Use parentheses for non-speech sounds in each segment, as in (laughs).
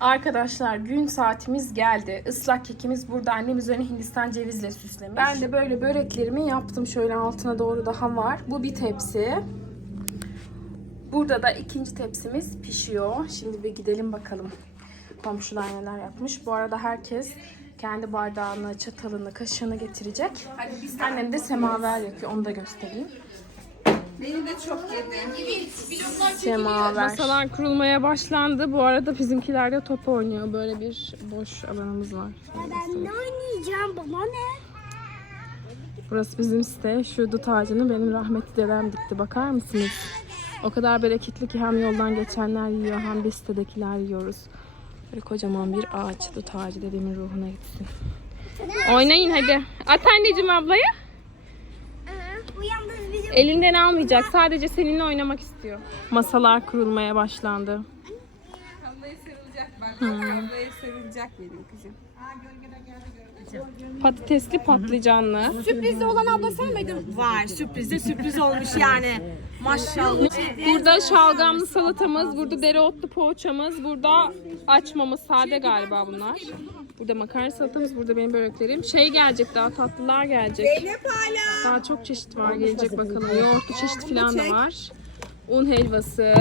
Arkadaşlar gün saatimiz geldi. Islak kekimiz burada. Annem üzerine Hindistan cevizle süslemiş. Ben de böyle böreklerimi yaptım. Şöyle altına doğru daha var. Bu bir tepsi. Burada da ikinci tepsimiz pişiyor. Şimdi bir gidelim bakalım. Komşular neler yapmış. Bu arada herkes kendi bardağını, çatalını, kaşığını getirecek. Annem de semaver yakıyor. Onu da göstereyim. Beni de çok yedi. Semaver. Masalar kurulmaya başlandı. Bu arada bizimkiler de top oynuyor. Böyle bir boş alanımız var. Ben ne oynayacağım bana ne? Burası bizim site. Şu dut ağacını benim rahmetli dedem dikti. Bakar mısınız? O kadar bereketli ki hem yoldan geçenler yiyor hem de sitedekiler yiyoruz. Böyle kocaman bir ağaç. Dut ağacı dedemin ruhuna gitsin. Oynayın hadi. At anneciğim ablaya. Bu Elinden almayacak. Sadece seninle oynamak istiyor. Masalar kurulmaya başlandı. Ablaya sarılacak bak. Ablaya sarılacak benim kızım. Patatesli patlıcanlı. Sürprizli olan abla sen miydin? Var sürprizde sürpriz olmuş yani. Maşallah. Burada şalgamlı salatamız, burada dereotlu poğaçamız, burada açmamız sade galiba bunlar. Burada makarna salatamız, burada benim böreklerim. Şey gelecek daha tatlılar gelecek. Zeynep hala. Daha çok çeşit var gelecek bakalım. Yoğurtlu çeşit falan da var. Un helvası.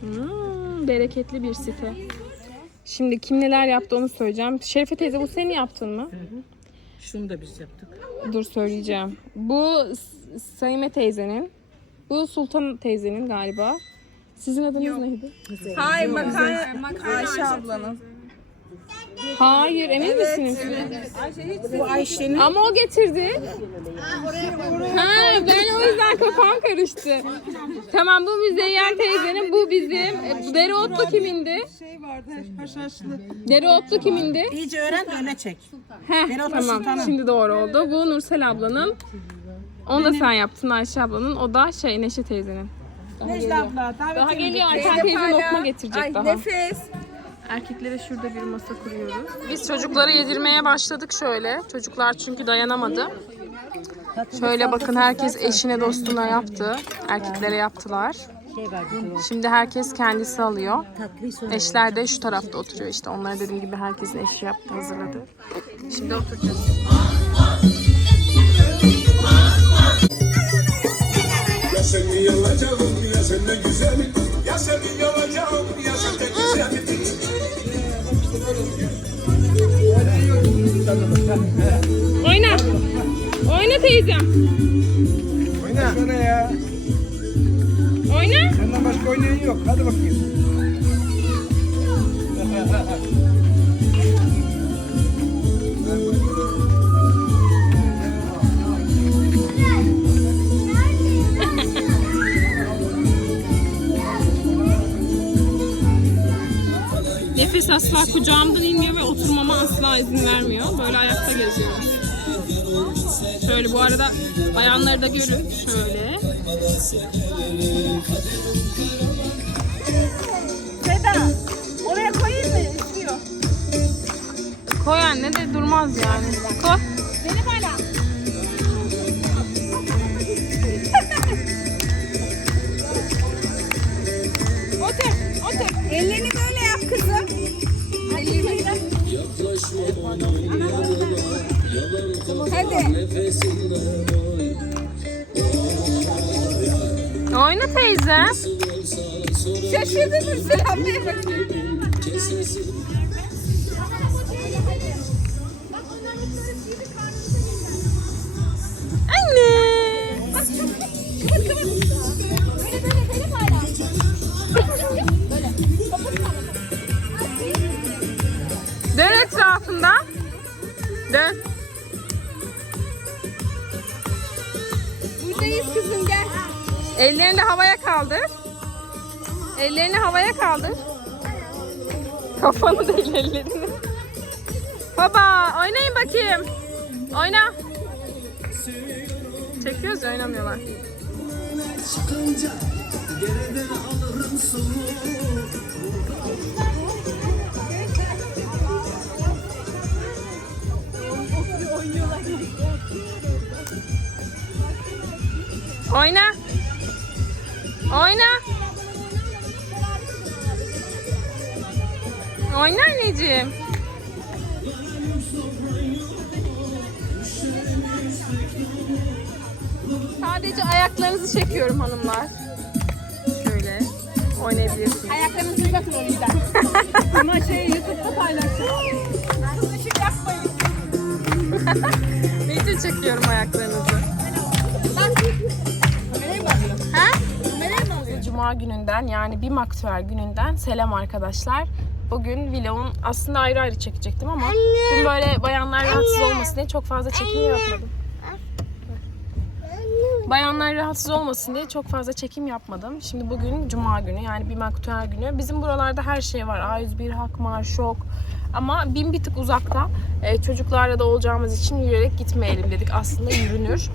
Hmm, bereketli bir site. Şimdi kim neler yaptı onu söyleyeceğim. Şerife teyze bu senin yaptın mı? Şunu da biz yaptık. Dur söyleyeceğim. Bu S- Saime teyzenin. Bu Sultan teyzenin galiba. Sizin adınız neydi? Hayır makarna. Ayşe ablanın. Hayır emin misiniz? Bu Ayşe'nin Ama o getirdi. Ha, ben o yüzden kafam karıştı. Tamam bu Müzeyyen teyzenin, bu bizim. E, Dereotlu kimindi? şey vardı haşhaşlı. Dereotlu kimindi? İyice öğren de öne çek. Heh, Dereotlu tamam sultanım. şimdi doğru oldu. Bu Nursel ablanın. Onu da sen yaptın Ayşe ablanın. O da şey Neşe teyzenin. Necla abla davet Daha geliyor Ayşe teyze lokma getirecek Ay daha. nefes. Erkeklere şurada bir masa kuruyoruz. Biz çocuklara yedirmeye başladık şöyle. Çocuklar çünkü dayanamadı. Şöyle bakın herkes eşine dostuna yaptı. Erkeklere yaptılar. Şimdi herkes kendisi alıyor. Eşler de şu tarafta oturuyor işte. Onlara dediğim gibi herkesin eşi yaptı, hazırladı. Şimdi oturacağız. Ya seni yalacağım ya sen de güzel Ya seni yalacağım Oyna. Oyna teyzem. Oyna. Şöyle ya. Oyna. Senden başka oynayan yok. Hadi bakayım. (laughs) Nefes asla kucağımdan inmiyor ve oturmama asla izin vermiyor. Böyle ayakta geziyoruz. Şöyle bu arada bayanları da görün. Şöyle. Seda oraya koyayım mı? İstiyor. Koy anne de durmaz yani. Koy. Beni hala. (laughs) otur, otur. Ellerini böyle yap kızım. Hadi. Oyna teyze. Şaşırdın mı sen ablaya Ellerini havaya kaldır. Ellerini havaya kaldır. Kafanı değil ellerini. Baba oynayın bakayım. Oyna. Çekiyoruz ya oynamıyorlar. Oyna. Anneciğim. Sadece ayaklarınızı çekiyorum hanımlar. Şöyle oynayabilirsiniz. Ayaklarınızı bakın o yüzden. (laughs) Ama şey YouTube'da paylaşacağım. (laughs) Video çekiyorum ayaklarınızı. Cuma gününden yani bir aktüel gününden selam arkadaşlar. Bugün vlogun aslında ayrı ayrı çekecektim ama dün böyle bayanlar rahatsız olmasın diye çok fazla çekim yapmadım. Bayanlar rahatsız olmasın diye çok fazla çekim yapmadım. Şimdi bugün cuma günü yani bir aktüel günü. Bizim buralarda her şey var. A101, Hakmar, Şok. Ama bin bir tık uzakta. Ee, çocuklarla da olacağımız için yürüyerek gitmeyelim dedik. Aslında yürünür.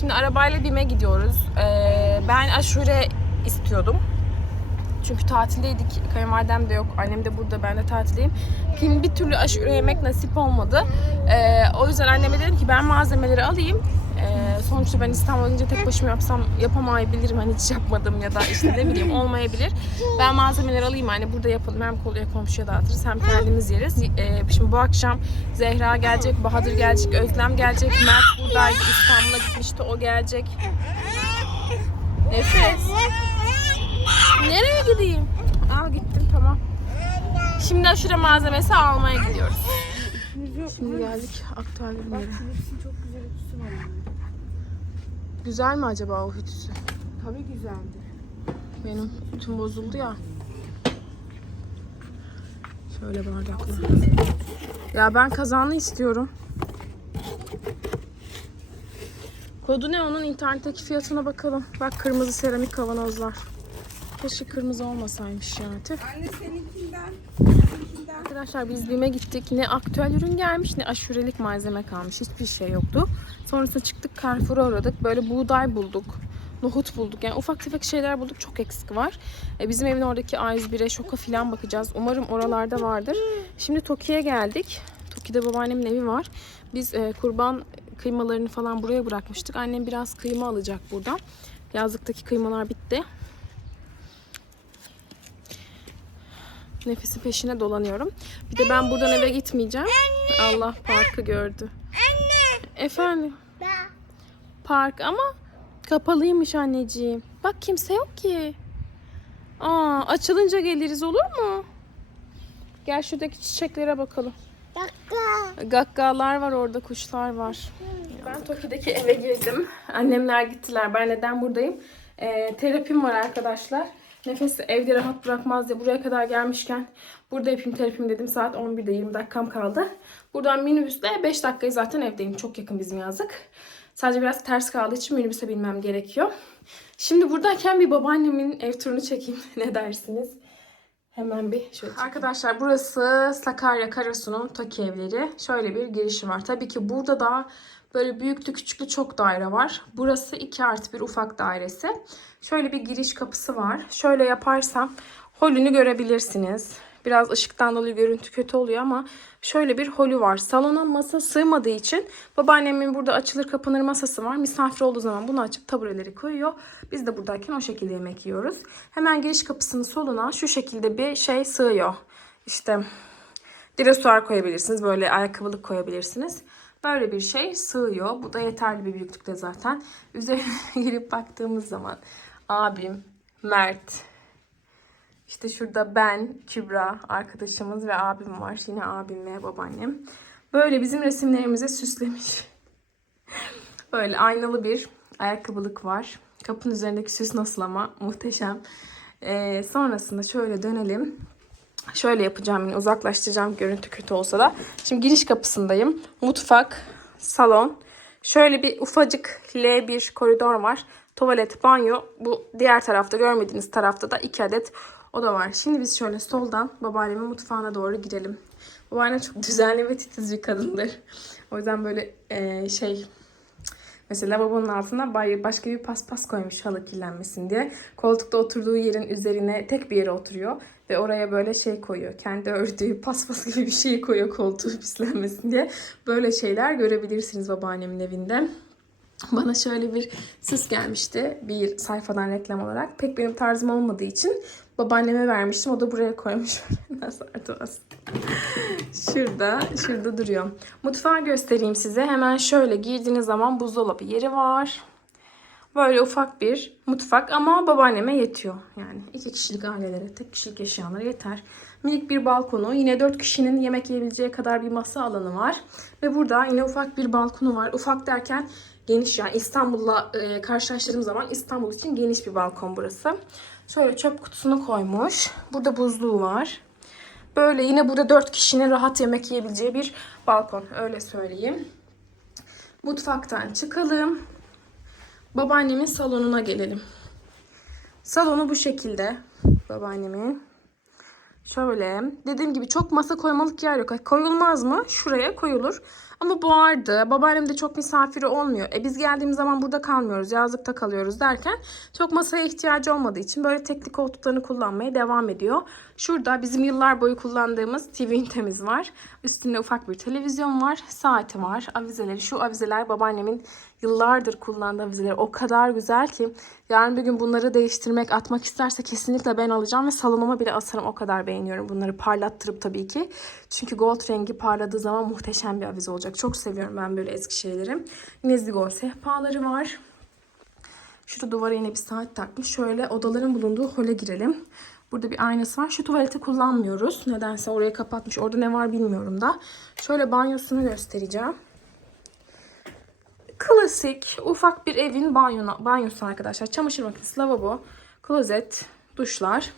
Şimdi arabayla BİM'e gidiyoruz. Ee, ben aşure istiyordum. Çünkü tatildeydik. Kayınvalidem de yok. Annem de burada. Ben de tatildeyim. Kim bir türlü aşure yemek nasip olmadı. Ee, o yüzden anneme dedim ki ben malzemeleri alayım. Ee, sonuçta ben İstanbul'a gidince tek başıma yapsam yapamayabilirim. Hani hiç yapmadım ya da işte ne bileyim (laughs) olmayabilir. Ben malzemeleri alayım hani burada yapalım. Hem koluya komşuya dağıtırız hem kendimiz yeriz. Ee, şimdi bu akşam Zehra gelecek, Bahadır gelecek, Özlem gelecek. Mert buradaydı. İstanbul'a gitmişti. O gelecek. (laughs) Nefes. Nereye gideyim? Aa gittim tamam. Şimdi aşure malzemesi almaya gidiyoruz. Şimdi geldik aktüel ürünlere. Güzel mi acaba o ütüsü? Tabii güzeldi. Benim ütüm bozuldu ya. Şöyle bardaklar. Ya ben kazanlı istiyorum. Kodu ne onun internetteki fiyatına bakalım. Bak kırmızı seramik kavanozlar. Keşke kırmızı olmasaymış ya. Tüh. Anne seninkinden. Arkadaşlar biz BİM'e gittik. Ne aktüel ürün gelmiş ne aşurelik malzeme kalmış. Hiçbir şey yoktu. Sonrasında çıktık Carrefour'a uğradık. Böyle buğday bulduk. Nohut bulduk. Yani ufak tefek şeyler bulduk. Çok eksik var. E, bizim evin oradaki A101'e, şoka falan bakacağız. Umarım oralarda vardır. Şimdi Toki'ye geldik. Toki'de babaannemin evi var. Biz e, kurban kıymalarını falan buraya bırakmıştık. Annem biraz kıyma alacak buradan. Yazlıktaki kıymalar bitti. Nefesi peşine dolanıyorum. Bir de ben buradan eve gitmeyeceğim. Allah parkı gördü. Anne. Efendim. Park ama kapalıymış anneciğim. Bak kimse yok ki. Aa, açılınca geliriz olur mu? Gel şuradaki çiçeklere bakalım. Dakika. Gakkalar var orada, kuşlar var. Ben Toki'deki eve girdim. Annemler gittiler. Ben neden buradayım? Ee, terapim var arkadaşlar. Nefesi evde rahat bırakmaz diye buraya kadar gelmişken burada yapayım terapim dedim. Saat 11'de 20 dakikam kaldı. Buradan minibüsle 5 dakikayı zaten evdeyim. Çok yakın bizim yazlık. Sadece biraz ters kaldığı için minibüse binmem gerekiyor. Şimdi buradayken bir babaannemin ev turunu çekeyim. (laughs) ne dersiniz? Hemen bir şöyle. Arkadaşlar burası Sakarya Karasu'nun Toki evleri. Şöyle bir girişi var. Tabii ki burada da böyle büyüklü küçüklü çok daire var. Burası 2 artı bir ufak dairesi. Şöyle bir giriş kapısı var. Şöyle yaparsam holünü görebilirsiniz. Biraz ışıktan dolayı görüntü kötü oluyor ama şöyle bir holü var. Salona masa sığmadığı için babaannemin burada açılır kapanır masası var. Misafir olduğu zaman bunu açıp tabureleri koyuyor. Biz de buradayken o şekilde yemek yiyoruz. Hemen giriş kapısının soluna şu şekilde bir şey sığıyor. İşte Dresuar koyabilirsiniz. Böyle ayakkabılık koyabilirsiniz. Böyle bir şey sığıyor. Bu da yeterli bir büyüklükte zaten. Üzerine (laughs) girip baktığımız zaman abim, Mert, işte şurada ben, Kübra arkadaşımız ve abim var. Yine abim ve babaannem. Böyle bizim resimlerimizi süslemiş. (laughs) Böyle aynalı bir ayakkabılık var. Kapının üzerindeki süs nasıl ama muhteşem. Ee, sonrasında şöyle dönelim. Şöyle yapacağım yine uzaklaştıracağım görüntü kötü olsa da. Şimdi giriş kapısındayım. Mutfak, salon. Şöyle bir ufacık L1 koridor var. Tuvalet, banyo. Bu diğer tarafta görmediğiniz tarafta da iki adet oda var. Şimdi biz şöyle soldan babaannemin mutfağına doğru girelim. Babaannem çok düzenli ve titiz bir kadındır. O yüzden böyle eee, şey Mesela babamın altına başka bir paspas koymuş halı kirlenmesin diye. Koltukta oturduğu yerin üzerine tek bir yere oturuyor. Ve oraya böyle şey koyuyor. Kendi ördüğü (laughs) paspas gibi bir şey koyuyor koltuğu pislenmesin diye. Böyle şeyler görebilirsiniz babaannemin evinde. Bana şöyle bir süs gelmişti bir sayfadan reklam olarak. Pek benim tarzım olmadığı için Babaanneme vermiştim. O da buraya koymuş. (laughs) Nasıl artımaz. Şurada, şurada duruyor. Mutfağı göstereyim size. Hemen şöyle girdiğiniz zaman buzdolabı yeri var. Böyle ufak bir mutfak ama babaanneme yetiyor. Yani iki kişilik ailelere, tek kişilik yaşayanlara yeter. Minik bir balkonu, yine dört kişinin yemek yiyebileceği kadar bir masa alanı var. Ve burada yine ufak bir balkonu var. Ufak derken geniş yani İstanbul'la e, karşılaştırdığım zaman İstanbul için geniş bir balkon burası. Şöyle çöp kutusunu koymuş. Burada buzluğu var. Böyle yine burada dört kişinin rahat yemek yiyebileceği bir balkon. Öyle söyleyeyim. Mutfaktan çıkalım. Babaannemin salonuna gelelim. Salonu bu şekilde. Babaannemin. Şöyle. Dediğim gibi çok masa koymalık yer yok. Koyulmaz mı? Şuraya koyulur. Ama buhardı. Babaannem de çok misafiri olmuyor. E biz geldiğimiz zaman burada kalmıyoruz. Yazlıkta kalıyoruz derken çok masaya ihtiyacı olmadığı için böyle teknik koltuklarını kullanmaya devam ediyor. Şurada bizim yıllar boyu kullandığımız TV ünitemiz var. Üstünde ufak bir televizyon var. Saati var. Avizeleri. Şu avizeler babaannemin yıllardır kullandığı avizeler. O kadar güzel ki yarın bir gün bunları değiştirmek, atmak isterse kesinlikle ben alacağım ve salonuma bile asarım. O kadar beğeniyorum bunları parlattırıp tabii ki. Çünkü gold rengi parladığı zaman muhteşem bir avize olacak. Çok seviyorum ben böyle eski şeyleri. Yine zigon sehpaları var. Şurada duvara yine bir saat takmış. Şöyle odaların bulunduğu hole girelim. Burada bir aynası var. Şu tuvaleti kullanmıyoruz. Nedense orayı kapatmış. Orada ne var bilmiyorum da. Şöyle banyosunu göstereceğim. Klasik ufak bir evin banyona, banyosu arkadaşlar. Çamaşır makinesi, lavabo, klozet, duşlar.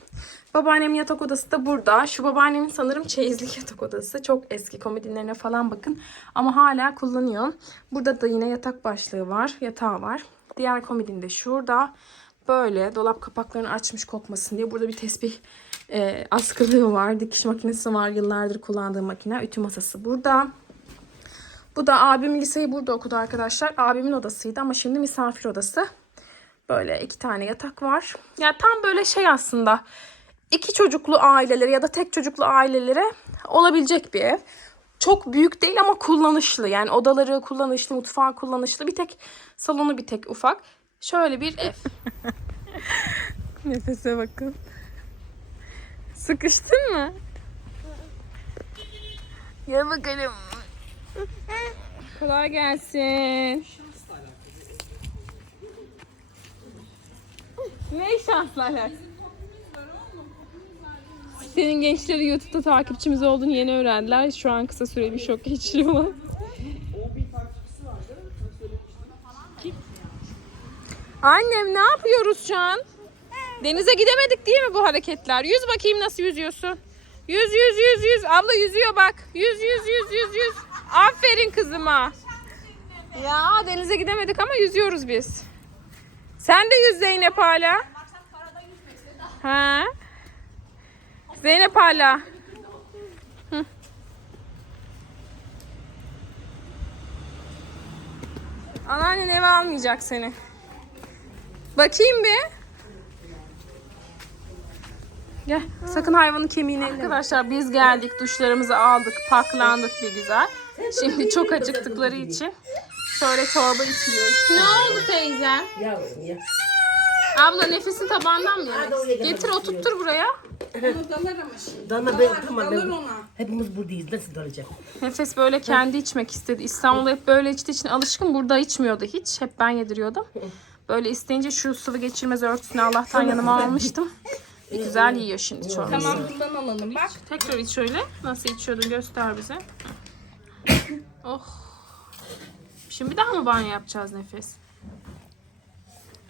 Babaannemin yatak odası da burada. Şu babaannemin sanırım çeyizlik (laughs) yatak odası. Çok eski komodinlerine falan bakın. Ama hala kullanıyor. Burada da yine yatak başlığı var. Yatağı var. Diğer komodin de şurada. Böyle dolap kapaklarını açmış kokmasın diye. Burada bir tesbih e, askılığı var. Dikiş makinesi var. Yıllardır kullandığım makine. Ütü masası burada. Bu da abim liseyi burada okudu arkadaşlar. Abimin odasıydı ama şimdi misafir odası. Böyle iki tane yatak var. Ya tam böyle şey aslında. iki çocuklu ailelere ya da tek çocuklu ailelere olabilecek bir ev. Çok büyük değil ama kullanışlı. Yani odaları kullanışlı, mutfağı kullanışlı. Bir tek salonu bir tek ufak. Şöyle bir ev. (laughs) Nefese bakın. Sıkıştın mı? Gel bakalım. Kolay gelsin. Ne şanslı alak. Senin gençleri YouTube'da takipçimiz olduğunu yeni öğrendiler. Şu an kısa süreli bir şok geçiriyorlar. (laughs) Annem ne yapıyoruz şu an? Denize gidemedik değil mi bu hareketler? Yüz bakayım nasıl yüzüyorsun. Yüz yüz yüz yüz. Abla yüzüyor bak. Yüz yüz yüz yüz yüz. Aferin kızıma. Ya denize gidemedik ama yüzüyoruz biz. Sen de yüz Zeynep hala. Ha? Zeynep hala. Hı. Anneannen eve almayacak seni. Bakayım bir. Gel. Sakın hayvanın kemiğini Arkadaşlar biz geldik. Duşlarımızı aldık. Paklandık bir güzel. Şimdi çok acıktıkları için şöyle çorba içiliyoruz. Ne oldu teyze? Abla nefesin tabandan mı yemek? Getir oturttur buraya. Dana ben tamam ben. Hepimiz buradayız. Nasıl dalacak? Nefes böyle kendi içmek istedi. İstanbul'da hep böyle içtiği için alışkın. Burada içmiyordu hiç. Hep ben yediriyordum. Böyle isteyince şu sıvı geçirmez örtüsünü Allah'tan yanıma almıştım. Bir güzel yiyor şimdi çorbasını. Tamam bundan alalım bak. Tekrar iç şöyle. Nasıl içiyordun göster bize. oh. Şimdi bir daha mı banyo yapacağız nefes?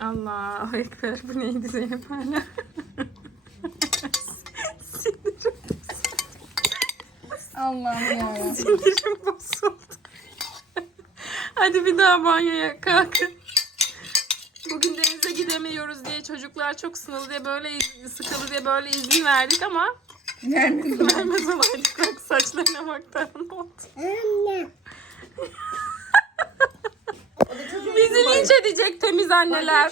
Allah ekber. Bu neydi Zeynep hala? Sinirim, Allah'ım ya. sinirim bozuldu. Hadi bir daha banyoya kalkın. Bugün denize gidemiyoruz diye çocuklar çok sınalı diye böyle iz- sıkılı diye böyle izin verdik ama vermez olaydık. Bak saçlarına bak Tarhan oldu. Bizi linç edecek temiz anneler.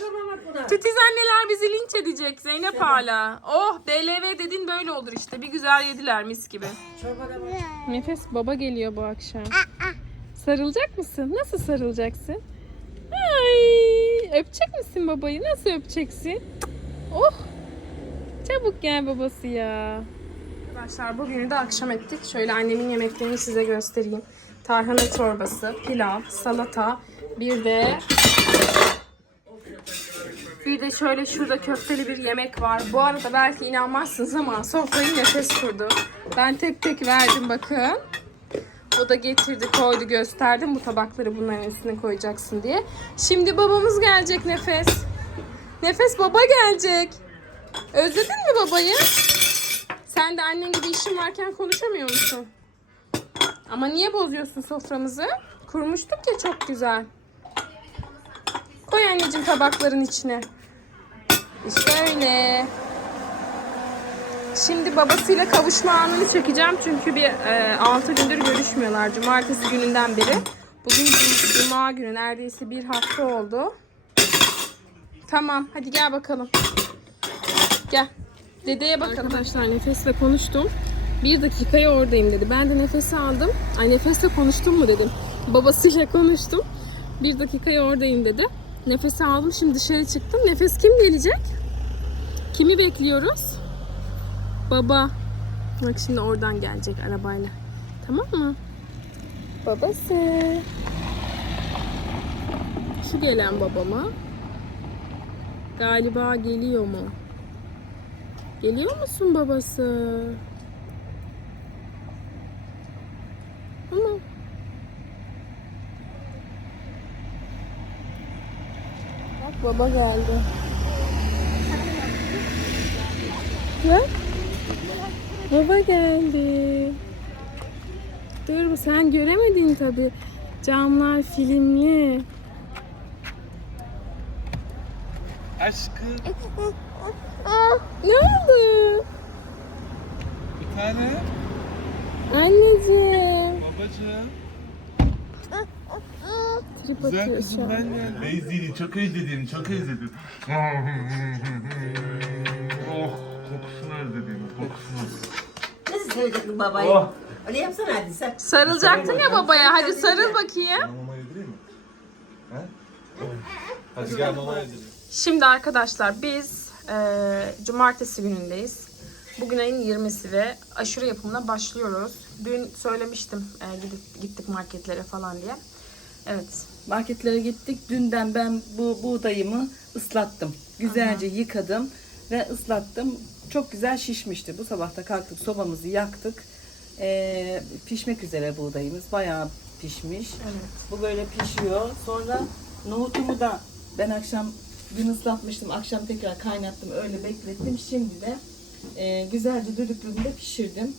Titiz anneler bizi linç edecek Zeynep hala. Oh BLV dedin böyle olur işte. Bir güzel yediler mis gibi. Nefes baba geliyor bu akşam. Sarılacak mısın? Nasıl sarılacaksın? Ay, öpecek misin babayı? Nasıl öpeceksin? Oh. Çabuk gel babası ya. Arkadaşlar bugünü de akşam ettik. Şöyle annemin yemeklerini size göstereyim. Tarhana çorbası, pilav, salata, bir de bir de şöyle şurada köfteli bir yemek var. Bu arada belki inanmazsınız ama sofrayı nefes kurdu. Ben tek tek verdim bakın. O da getirdi, koydu, gösterdim bu tabakları bunların üstüne koyacaksın diye. Şimdi babamız gelecek Nefes. Nefes baba gelecek. Özledin mi babayı? Sen de annen gibi işin varken konuşamıyor musun? Ama niye bozuyorsun soframızı? Kurmuştuk ya çok güzel. Koy anneciğim tabakların içine. İşte öyle. Şimdi babasıyla kavuşma anını çekeceğim çünkü bir 6 gündür görüşmüyorlar. Cumartesi gününden beri. Bugün cum- cuma günü neredeyse bir hafta oldu. Tamam hadi gel bakalım. Gel. Dedeye bakalım. Arkadaşlar nefesle konuştum. Bir dakikaya oradayım dedi. Ben de nefesi aldım. Ay nefesle konuştum mu dedim. Babasıyla konuştum. Bir dakikaya oradayım dedi. Nefesi aldım şimdi dışarı çıktım. Nefes kim gelecek? Kimi bekliyoruz? Baba. Bak şimdi oradan gelecek arabayla. Tamam mı? Babası. Şu gelen babama. Galiba geliyor mu? Geliyor musun babası? Ama baba geldi. Bak. Baba geldi. Dur sen göremedin tabi. Camlar filmli. Aşkım Ne oldu? bir tane Anneciğim. babacığım. Trip Güzel atıyor şu an. Beyzini çok özledim çok özledim. oh kokusunu özledim kokusunu. Nasıl seveceksin babayı? Oh. Öyle yapsana hadi sen. Sarılacaktın ya babaya. Hadi sarıl bakayım. Mama yedireyim mi? He? (laughs) Hadi gel mama yedireyim. Şimdi arkadaşlar biz eee, cumartesi günündeyiz. Bugün ayın 20'si ve aşure yapımına başlıyoruz. Dün söylemiştim eee, gidip gittik marketlere falan diye. Evet. Marketlere gittik. Dünden ben bu buğdayımı ıslattım. Güzelce yıkadım ve ıslattım. Çok güzel şişmişti. Bu sabah da kalktık sobamızı yaktık. Ee, pişmek üzere buğdayımız. Bayağı pişmiş. Bu böyle pişiyor. Sonra nohutumu da ben akşam dün ıslatmıştım. Akşam tekrar kaynattım. Öyle beklettim. Şimdi de e, güzelce düdüklüğümde pişirdim.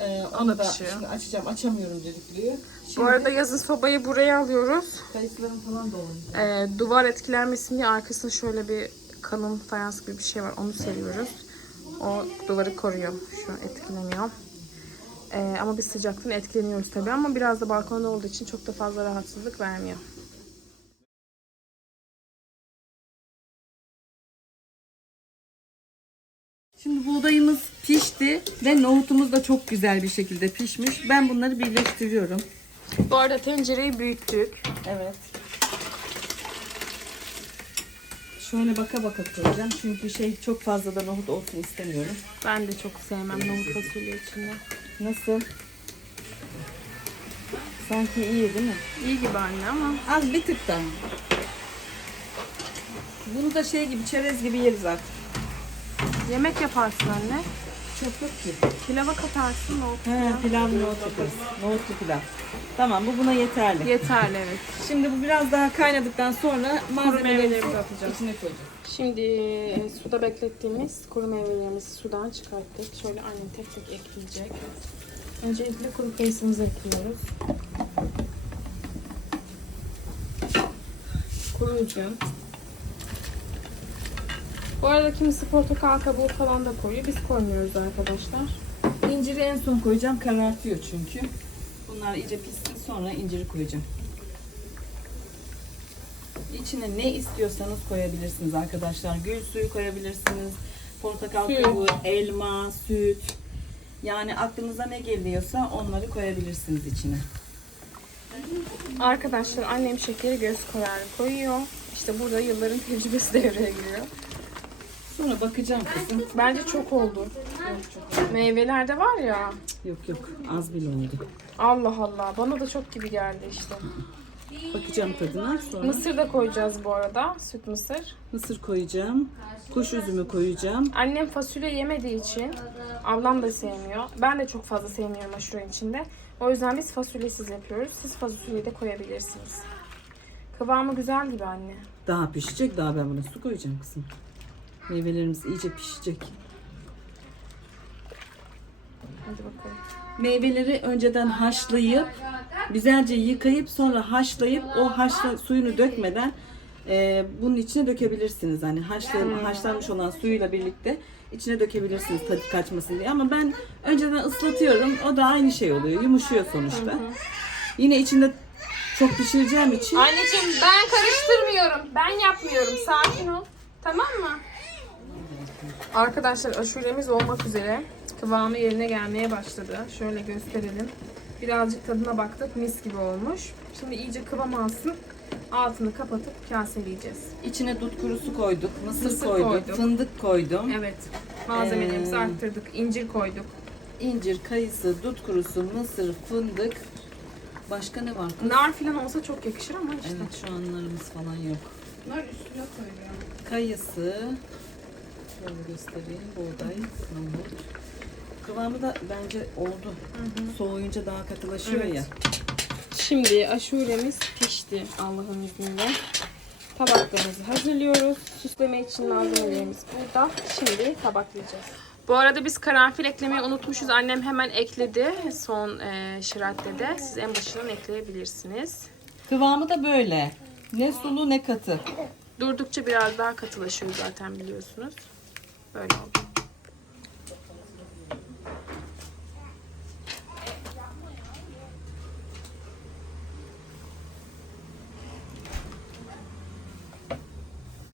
Ee, onu da pişiyor. şimdi açacağım. Açamıyorum düdüklüğü. Bu Şimdi arada yazın sobayı buraya alıyoruz. kayısılarım falan doğru. Eee, duvar etkilenmesin diye arkasında şöyle bir kalın fayans gibi bir şey var. Onu seriyoruz. O duvarı koruyor. Şu an etkilemiyor. Eee, ama biz sıcaktan etkileniyoruz tabii ama biraz da balkonda olduğu için çok da fazla rahatsızlık vermiyor. Şimdi buğdayımız pişti ve nohutumuz da çok güzel bir şekilde pişmiş. Ben bunları birleştiriyorum. Bu arada tencereyi büyüttük. Evet. Şöyle baka baka koyacağım çünkü şey çok fazla da nohut olsun istemiyorum. Ben de çok sevmem nohut fasulye içinde. Nasıl? Sanki iyi değil mi? İyi gibi anne ama Az bir tık daha. Bunu da şey gibi çerez gibi yeriz artık. Yemek yaparsın anne. Çok yok ki. Pilava katarsın nohut. He, pilav nohut yaparız. Nohutlu pilav. Tamam bu buna yeterli. Yeterli evet. Şimdi bu biraz daha kaynadıktan sonra malzemelerimizi meyvelerimizi atacağız. içine koyacağız. Şimdi e, suda beklettiğimiz kuru meyvelerimizi sudan çıkarttık. Şöyle annem tek tek ekleyecek. Öncelikle kuru kayısımızı ekliyoruz. Kuru üzüm. Bu arada kimisi portakal kabuğu falan da koyuyor. Biz koymuyoruz arkadaşlar. İnciri en son koyacağım. Karartıyor çünkü. Bunlar iyice pişsin sonra inciri koyacağım. İçine ne istiyorsanız koyabilirsiniz arkadaşlar. Gül suyu koyabilirsiniz. Portakal Süt. kabuğu, elma, süt. Yani aklınıza ne geliyorsa onları koyabilirsiniz içine. Arkadaşlar annem şekeri göz kararı koyuyor. İşte burada yılların tecrübesi devreye giriyor. Sonra bakacağım kızım. Bence çok oldu. Meyvelerde var ya. Yok yok az bile oldu. Allah Allah. Bana da çok gibi geldi işte. Bakacağım tadına sonra. Mısır da koyacağız bu arada. Süt mısır. Mısır koyacağım. Kuş üzümü koyacağım. Annem fasulye yemediği için ablam da sevmiyor. Ben de çok fazla sevmiyorum aşurenin içinde. O yüzden biz fasulyesiz yapıyoruz. Siz fasulyeyi de koyabilirsiniz. Kıvamı güzel gibi anne. Daha pişecek. Daha ben buna su koyacağım kızım. Meyvelerimiz iyice pişecek. Hadi bakalım. Meyveleri önceden haşlayıp güzelce yıkayıp sonra haşlayıp o haşla suyunu dökmeden e, bunun içine dökebilirsiniz. Hani haşlan, haşlanmış olan suyuyla birlikte içine dökebilirsiniz tadı kaçmasın diye. Ama ben önceden ıslatıyorum. O da aynı şey oluyor. Yumuşuyor sonuçta. Yine içinde çok pişireceğim için Anneciğim ben karıştırmıyorum. Ben yapmıyorum. Sakin ol. Tamam mı? Arkadaşlar aşuremiz olmak üzere. Kıvamı yerine gelmeye başladı. Şöyle gösterelim. Birazcık tadına baktık. Mis gibi olmuş. Şimdi iyice kıvam alsın. Altını kapatıp kaseleyeceğiz. içine dut kurusu koyduk, mısır, Mısır koyduk, koyduk. fındık koydum. Evet. Malzemelerimizi Ee, arttırdık. İncir koyduk. incir, kayısı, dut kurusu, mısır, fındık. Başka ne var? kız? Nar falan olsa çok yakışır ama işte. Evet şu an narımız falan yok. Bunlar üstüne koyuyor. Kayısı. Şöyle göstereyim. Buğday, nohut. Kıvamı da bence oldu. Soğuyunca daha katılaşıyor Evet. ya. Şimdi aşuremiz pişti Allah'ın izniyle. Tabaklarımızı hazırlıyoruz. Süsleme için malzemelerimiz burada. Şimdi tabaklayacağız. Bu arada biz karanfil eklemeyi unutmuşuz. Annem hemen ekledi son e, şiratte de. Siz en başından ekleyebilirsiniz. Kıvamı da böyle. Ne sulu ne katı. Durdukça biraz daha katılaşıyor zaten biliyorsunuz. Böyle oldu.